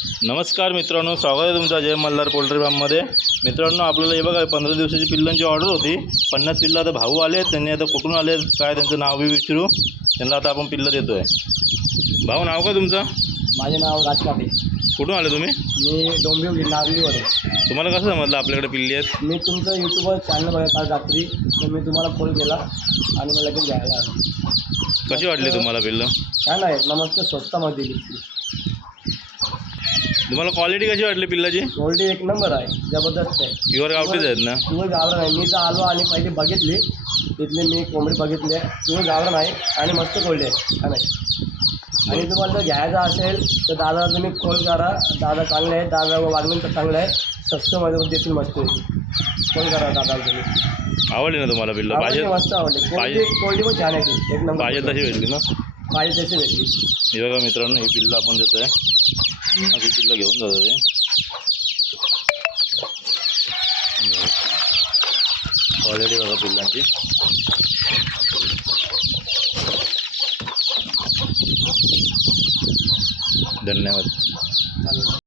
नमस्कार मित्रांनो स्वागत आहे तुमचं जय मल्हार पोल्ट्री फार्ममध्ये मित्रांनो आपल्याला हे बघा पंधरा दिवसाची पिल्लांची ऑर्डर होती. पन्नास पिल्लं आता भाऊ आले त्यांनी आता कुठून आले काय त्यांचं नाव बी विचारू. त्यांना आता आपण पिल्लं देतो आहे भाऊ नाव का तुमचं? माझे नाव राजकापे कुठून आले तुम्ही? मी डोंबिवली नागलीवर आहे तुम्हाला कसं समजलं आपल्याकडे पिल्ली आहेत? मी तुमचं यूट्यूबवर चॅनल बघा काल रात्री. तर मी तुम्हाला फोन केला आणि मला लगेच घ्यायला आलो. कशी वाटली तुम्हाला पिल्लं? छान आहे नमस्ते स्वस्तामध्ये दिली. तुम्हाला क्वालिटी कशी वाटली पिल्लाची? गोल्डी एक नंबर आहे. जबरदस्त आहे. प्युअर गावठीच आहेत ना? तुम्ही गावरण आहे मी तर आलो आणि पहिले बघितली. तिथले मी कोंबडी बघितली. तुम्ही गावरण आहे आणि मस्त गोल्डी आहे छान आहे आणि तुम्हाला जर घ्यायचा असेल तर दादा तुम्ही कॉल करा. दादा चांगले आहे दादा वागणं तर चांगलं आहे स्वस्तमध्ये देतील मस्त. कॉल करा दादा तुम्ही. आवडली ना तुम्हाला पिल्लं? आवडली, पाहिजे मस्त आवडली. कोल्डी पाहिजे- कोल्डी पण छान आहे एक नंबर पाहिजे तशी भेटली ना? पाहिजे तशी भेटली. हे बघा मित्रांनो ही पिल्लं आपण देतो आहे अशी पिल्लं घेऊन जातो ते. क्वालिटी बघा पिल्लांची. धन्यवाद.